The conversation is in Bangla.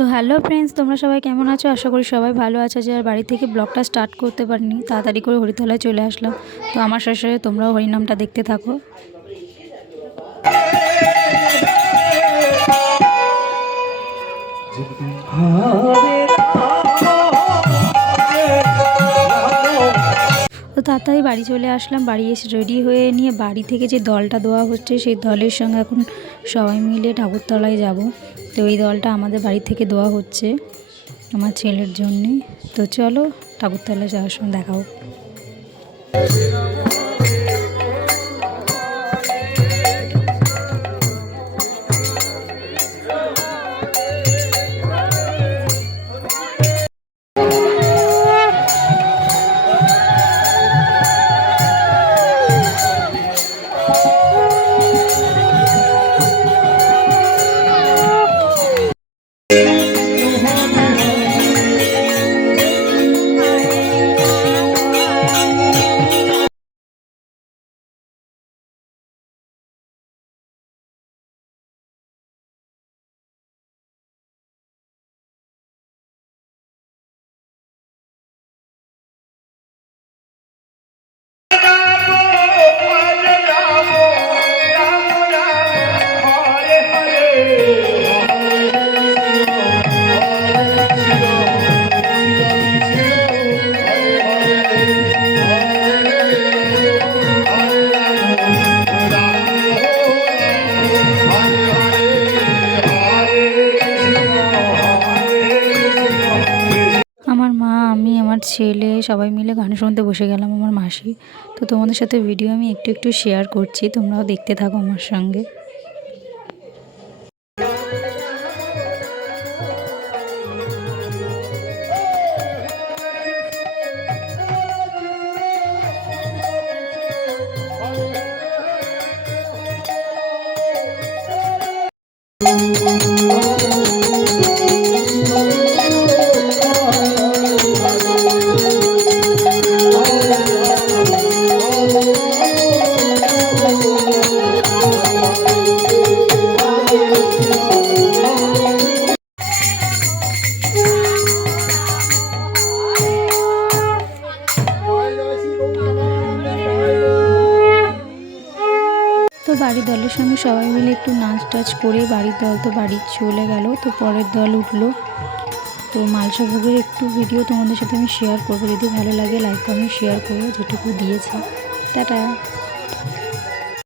তো হ্যালো ফ্রেন্ডস, তোমরা সবাই কেমন আছো? আশা করি সবাই ভালো আছো। যে আর বাড়ি থেকে ব্লগটা স্টার্ট করতে পারিনি, তাড়াতাড়ি করে হরিতলায় চলে আসলাম। তো আমার সাথে তোমরাও হরিনামটা দেখতে থাকো। তো তাড়াতাড়ি বাড়ি চলে আসলাম। বাড়ি এসে রেডি হয়ে নিয়ে বাড়ি থেকে যে দলটা দেওয়া হচ্ছে, সেই দলের সঙ্গে এখন সবাই মিলে ঠাকুরতলায় যাব। তো এই দলটা আমাদের বাড়ি থেকে দেওয়া হচ্ছে আমার ছেলের জন্যে। তো চলো ঠাকুরতলায় যাওয়ার সময় দেখাও। আমার মা, আমি, আমার ছেলে সবাই মিলে গান শুনতে বসে গেলাম, আমার মাসি। তো তোমাদের সাথে ভিডিও আমি একটু একটু শেয়ার করছি, তোমরাও দেখতে থাকো আমার সঙ্গে। তো বাড়ির দলের সঙ্গে সবাই মিলে একটু নাচ টাচ করে বাড়ির দল তো বাড়ি চলে গেল। তো পরের দল উঠলো। তো মালসাভোগের একটু ভিডিও তোমাদের সাথে আমি শেয়ার করবো। যদি ভালো লাগে লাইক কমেন্ট শেয়ার করবো, যেটুকু দিয়েছি। টাটা।